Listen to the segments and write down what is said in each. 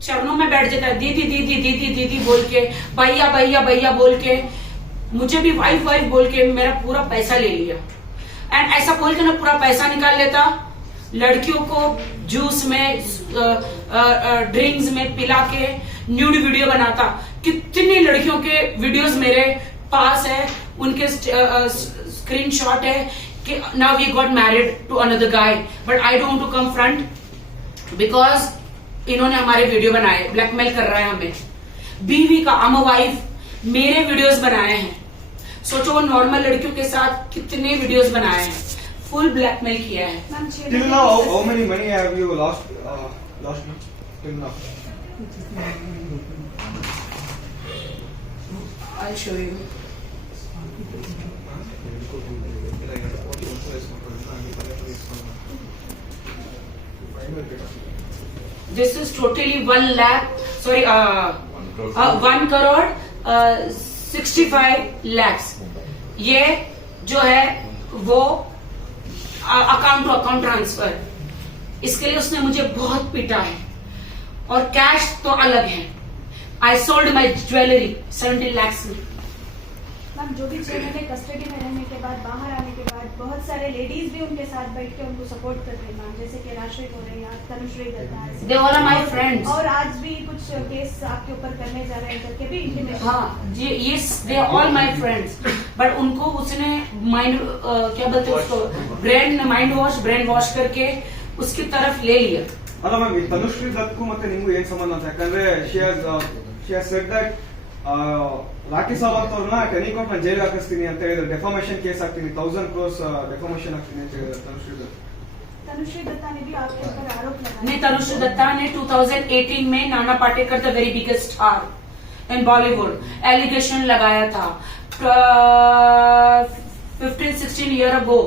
चरणों में बैठ जाता है, दीदी दीदी दीदी दीदी बोल के, भैया भैया भैया बोल के, मुझे भी वाइफ वाइफ बोल के मेरा पूरा पैसा ले लिया। एंड ऐसा बोल के ना पूरा पैसा निकाल लेता, लड़कियों को जूस में ड्रिंक्स में पिला के न्यूड वीडियो बनाता। कितनी लड़कियों के वीडियोस मेरे पास है, उनके स्क्रीनशॉट है कि now we got married to another guy, but I don't to come front because इन्होंने हमारे वीडियो बनाए, ब्लैकमेल कर रहा है हमें। बीवी का अम वाइफ मेरे वीडियोस बनाए हैं। सोचो वो नॉर्मल लड़कियों के साथ कितने वीडियोस बनाए हैं, फुल ब्लैकमेल किया है। Till now, how many money have you lost? Till now. I'll show you. This is totally 1 lakh. Sorry, 1 crore 65 lakhs. ये जो है वो अकाउंट टू अकाउंट ट्रांसफर, इसके लिए उसने मुझे बहुत पीटा है। और कैश तो अलग है। I sold my jewellery 17 lakhs में। मैम जो भी 6 महीने कस्टडी में रहने के बाद, बाहर आने के बाद, बहुत सारे लेडीज भी उनके साथ बैठ के उनको सपोर्ट कर रहे हैं मैम, जैसे कि राशि हो रहे हैं, तनुश्री दत्ता है, they all are my friends. और आज भी कुछ केस आपके ऊपर करने जा रहे हैं करके भी इंटीमेशन। हाँ ये they all my friends, but उनको उसने माइंड क्या बोलते हैं उसको, ब्रेन वॉश करके उसकी तरफ ले लिया। ಅಲ್ಲ ಮ್ಯಾಮ್, ಈ ತನುಶ್ರೀ ದತ್ಗೂ ಮತ್ತೆ ನಿಮ್ಗೂ ಏನ್ ಸಂಬಂಧ ಅಂತ? ಯಾಕಂದ್ರೆ she has said that Rakhi Sawant ಅವ್ರನ್ನ ಟೆನಿಕೋಟ್ ನ ಜೈಲ್ ಹಾಕಿಸ್ತೀನಿ ಅಂತ ಹೇಳಿದ್ರು, ಡೆಫಾಮೇಶನ್ ಕೇಸ್ ಹಾಕ್ತೀನಿ, 1000 crores ಡೆಫಾಮೇಶನ್ ಹಾಕ್ತೀನಿ ಅಂತ ಹೇಳಿದ್ರು ತನುಶ್ರೀ दत्ता ने भी आपके ऊपर आरोप लगाया। नहीं, तनुश्री दत्ता ने 2018 में Nana Patekar the very biggest star in Bollywood allegation लगाया था। 15-16 year ago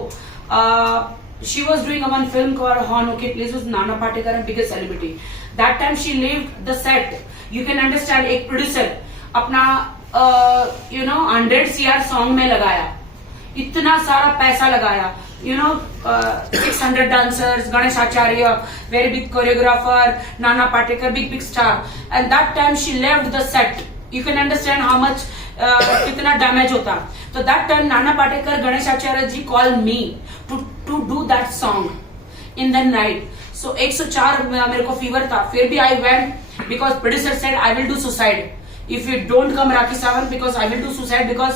she was doing one film called Horn Okay Please with Nana Patekar and biggest celebrity. That time she left the set. You can understand, एक producer अपना 100 CR song में लगाया, इतना सारा पैसा लगाया, 600 dancers, Ganesh Acharya very big choreographer, Nana Patekar big star, and that time she left the set. You can understand how much कितना damage होता। तो that time Nana Patekar, Ganesh Acharya ji call me to do that song in the night. So 104 मेरे को fever था, फिर भी I went because producer said I will do suicide if you don't come Rakhi Sawant, because I will do suicide because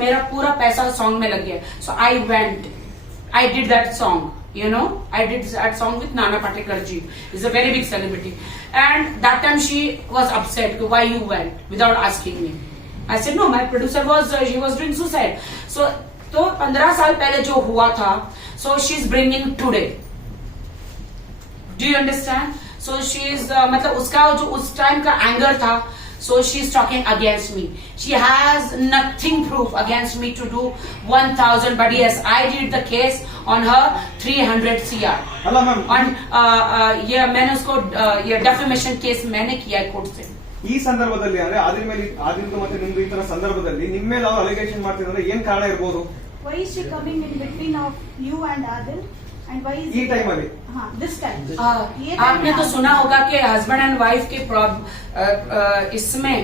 मेरा पूरा पैसा song में लग गया। So I went, I did that song, I did that song with Nana Patekar ji. He's a very big celebrity. And that time she was upset, why you went without asking me. I said, no, my producer she was doing suicide. So, 15 साल पहले जो हुआ था, so she's bringing today. Do you understand? So she's, मतलब उसका जो उस time का anger था, so she's talking against me. She has nothing proof against me to do 1000, but yes, I did the case on her 300 CR. ಅಲ್ಲ ma'am, ये मैंने उसको ये defamation case मैंने किया है कोर्ट से। ಈ ಸಂದರ್ಭದಲ್ಲಿ ಅಂದ್ರೆ ಆದಿಲ್ದು ಮತ್ತೆ ನಿಮ್ದು ಈ ತರ ಸಂದರ್ಭದಲ್ಲಿ ನಿಮ್ಮ ಮೇಲೆ ಅವ್ರು ಅಲಿಗೇಷನ್ ಮಾಡ್ತಿದ್ರೆ ಏನ್ ಕಾರಣ ಇರಬಹುದು? Why is she coming in between of you and Adil? And why is ಈ ಟೈಮ್ ಅಲ್ಲಿ this time? आपने तो सुना होगा कि हस्बैंड एंड वाइफ के इसमें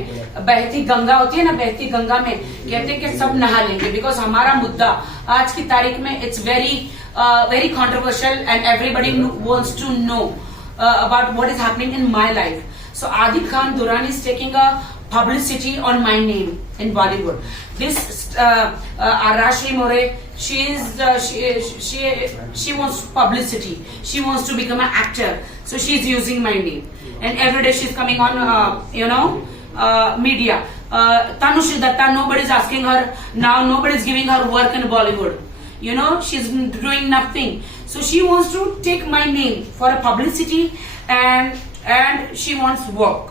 बहती गंगा होती है ना, बहती गंगा में कहते हैं कि सब नहा लेंगे, बिकॉज हमारा मुद्दा आज की तारीख में it's very controversial and everybody wants to know about what is happening in my life. So Adil Khan Durrani is taking a publicity on my name in Bollywood. This Rashmi More, she wants publicity. She wants to become an actor, so she's using my name. And every day she's coming on, media. Tanushri Datta, nobody's asking her now. Nobody's giving her work in Bollywood. She's doing nothing. So she wants to take my name for a publicity, and she wants work.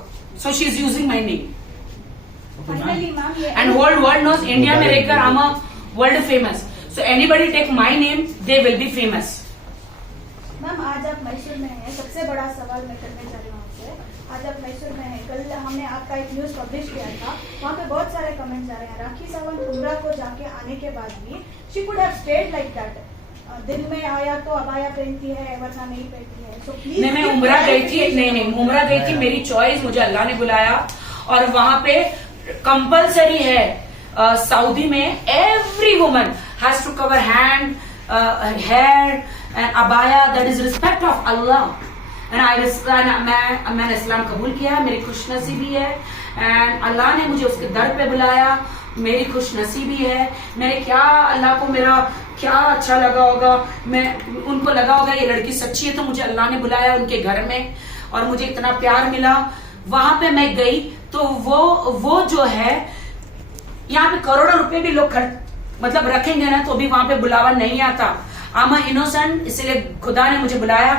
So she's using my name. Finally, ma'am, And whole world knows India में रहकर I'm a world famous. So anybody take my name, they will be famous. Ma'am आज आप मैसूर में हैं, सबसे बड़ा सवाल मैं करने जा रही हूँ आपसे। आज आप मैसूर में हैं, कल हमने आपका एक न्यूज पब्लिश किया था, वहाँ पे बहुत सारे कमेंट्स आ रहे हैं। राखी सावंत उमरा को जाके आने के बाद भी she could have stayed like that. दिल में आया तो अबाया पहनती है वरना नहीं पहनती है, सो प्लीज। नहीं, मैं उम्रा गई थी, नहीं उम्रा गई थी, मेरी चॉइस, मुझे अल्लाह ने बुलाया और वहां पे कंपलसरी है सऊदी में every woman has to cover hand, hair and अबाया, दैट इज रिस्पेक्ट ऑफ अल्लाह एंड मैंने इस्लाम कबूल किया, मेरी खुशनसीबी है एंड अल्लाह ने मुझे उसके दर पे बुलाया, मेरी खुशनसीबी है। मैंने क्या अल्लाह को मेरा क्या अच्छा लगा होगा, मैं उनको लगा होगा ये लड़की सच्ची है, तो मुझे अल्लाह ने बुलाया उनके घर में और मुझे इतना प्यार मिला। वहां पे मैं गई तो वो जो है, यहाँ पे करोड़ों रुपए भी लोग मतलब रखेंगे ना तो भी वहां पे बुलावा नहीं आता। आई एम इनोसेंट, इसलिए खुदा ने मुझे बुलाया।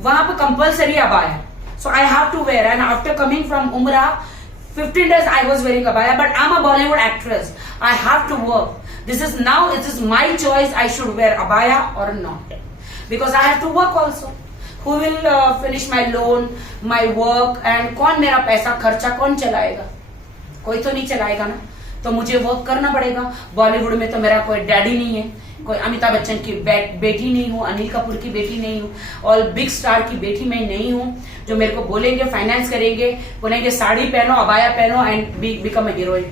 वहां पे कंपलसरी अबाया, so I have to wear and after coming from उमरा 15 days I was wearing abaya, but I'm a Bollywood actress. I have to work. It is my choice. I should wear abaya or not, because I have to work also. Who will finish my loan, my work, and कौन मेरा पैसा खर्चा कौन चलाएगा? कोई तो नहीं चलाएगा ना, तो मुझे वर्क करना पड़ेगा। बॉलीवुड में तो मेरा कोई डैडी नहीं है, कोई अमिताभ बच्चन की बेटी नहीं हूँ, अनिल कपूर की बेटी नहीं हूँ, और बिग स्टार की बेटी मैं नहीं हूँ जो मेरे को बोलेंगे, फाइनेंस करेंगे, बोलेंगे साड़ी पहनो, अबाया पहनो एंड बिकम अ हीरोइन।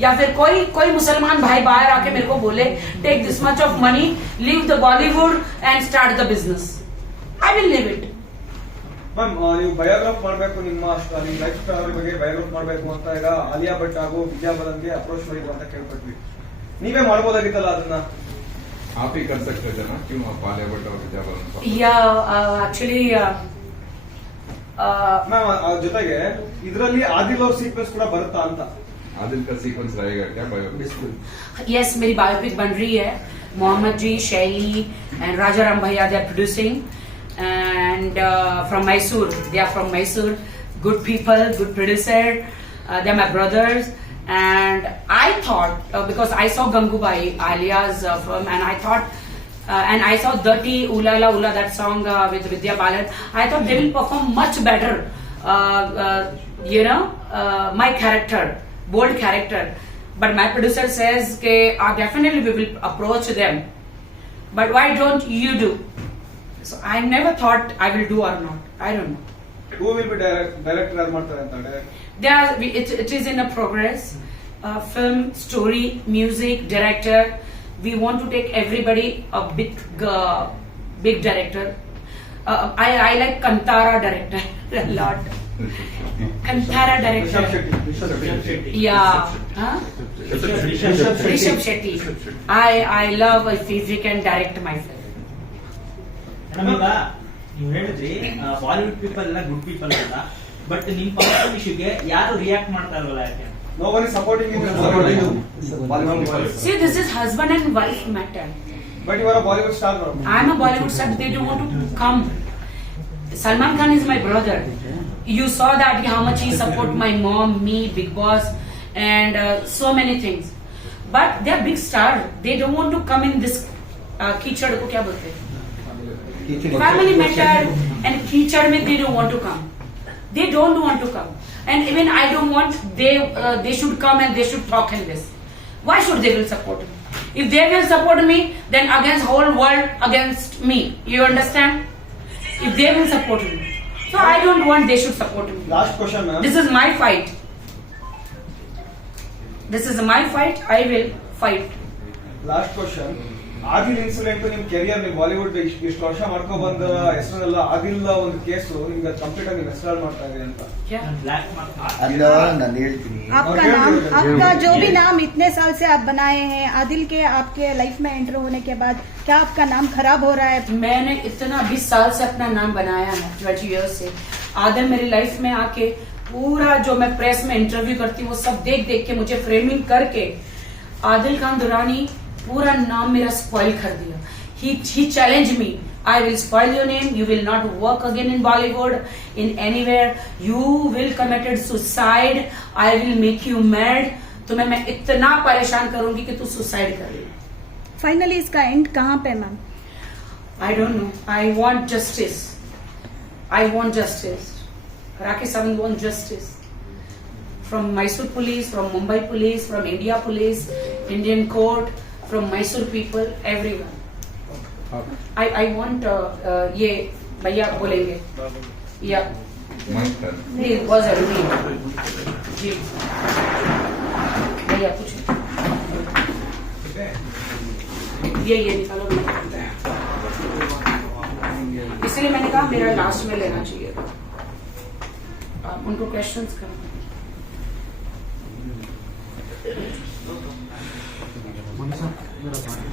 या फिर कोई मुसलमान भाई बाहर आके मेरे को बोले take this much of money, leave the Bollywood and start the business, I will leave it. Ma'am, ನೀವು ಬಯೋಗ್ರಾಫ್ ಮಾಡಬೇಕು, ನಿಮ್ಮ ಲೈಫ್ ಸ್ಟೈಲ್ ಬಗ್ಗೆ ಬಯೋಗ್ರಾಫ್ ಮಾಡಬೇಕು ಅಂತ ಈಗ ಆಲಿಯಾ ಭಟ್ ಹಾಗೂ ವಿದ್ಯಾ ಬಾಲನ್ಗೆ ಅಪ್ರೋಚ್ ಮಾಡಿದ್ರು ಅಂತ ಕೇಳ್ಪಟ್ವಿ, ನೀವೇ ಮಾಡ್ಬೋದಾಗಿತ್ತಲ್ಲ ಅದನ್ನ? आप ही कर सकते थे ना, क्यों आप आलिया भट्ट और विद्या बालन को? या एक्चुअली ಮ್ಯಾಮ್, ಜೊತೆಗೆ ಇದರಲ್ಲಿ ಆದಿಲ್ ಅವ್ರ ಸೀಕ್ವೆನ್ಸ್ ಕೂಡ ಬರುತ್ತಾ ಅಂತ? आदिल का सीक्वेंस रहेगा क्या बायोपिक? यस, मेरी बायोपिक बन रही है। मोहम्मद जी, शैली एंड राजा राम भैया they are producing and from Mysore, they are from Mysore, good people, good producer, they are my brothers and I thought because I saw Gangubai Alia's film and I thought and I saw Dirty Oola La Oola, that song with Vidya Balan, I thought they will perform much better my character, bold character, but my producer says ke definitely we will approach them, but why don't you do? So I never thought I will do or not, I don't know. Who will be director ಯಾರು ಮಾಡ್ತಾರೆ ಅಂತ? It is in a progress. Film, story, music, director. We want to take everybody a big director. I like Kantara director a lot. Kantara director. Yeah. Huh? Rishabh Shetty. I love if he can direct my film. ಈಗ ನೀವು ಹೇಳಿದ್ರಿ Bollywood people ಎಲ್ಲ good people ಅಂತ, but ನಿಮ್ personal ಇಶ್ಯೂಗೆ ಯಾರು react ಮಾಡ್ತಾ ಇರಲ್ಲ, ಯಾಕೆ? Nobody supporting you. See, this is husband and wife matter. But you are a Bollywood star. I am a Bollywood star. They don't want to come. Salman Khan is my brother. You saw that how much he support my mom, me, Big Boss, and so many things. But they are big star. They don't want to come in this कीचड़ को क्या बोलते हैं? Family matter and कीचड़ में they don't want to come. They don't want to come. And even I don't want they should come and they should talk in this. Why should they will support me? If they will support me, then against whole world against me. You understand? If they will support me, so I don't want they should support me. Last question, ma'am. This is my fight. This is my fight. I will fight. Last question. Adil incident ನಿಮ್ career, ನಿಮ್ Bollywood ಇಷ್ಟು ವರ್ಷ ಮಾಡ್ಕೊ ಬಂದ ಹೆಸರನ್ನೆಲ್ಲ ಆದಿಲ್ ಒಂದು case ನಿಮ್ಗೆ complete ಆಗಿ ಮಿಸ್ಟಾಲ್ ಮಾಡ್ತಾ ಇದೆ ಅಂತ. आपका जो भी नाम इतने साल से आप बनाए हैं, आदिल के आपके लाइफ में एंटर होने के बाद क्या आपका नाम खराब हो रहा है? मैंने इतना 20 साल से अपना नाम बनाया है, 20 years से। आदिल मेरी लाइफ में आके पूरा जो मैं प्रेस में इंटरव्यू करती हूँ वो सब देख देख के मुझे फ्रेमिंग करके आदिल खान दुरानी पूरा नाम मेरा स्पॉइल कर दिया। He challenged me. I will spoil your name. You will not work again in Bollywood, in anywhere. You will committed suicide. I will make you mad. तुम्हें मैं इतना परेशान करूंगी कि तू सुसाइड कर ले। फाइनली इसका एंड कहाँ पे ma'am? I don't know. I want justice. I want justice. Rakesh Sawant want justice. From Mysore police, from Mumbai police, from India police, Indian court, from Mysore people, everyone. I want ये भैया बोलेंगे या mic पर नहीं was a routine. जी भैया कुछ ये निकालो इसलिए मैंने कहा मेरा लास्ट में लेना चाहिए था आप उनको क्वेश्चंस करो मनीषा मेरा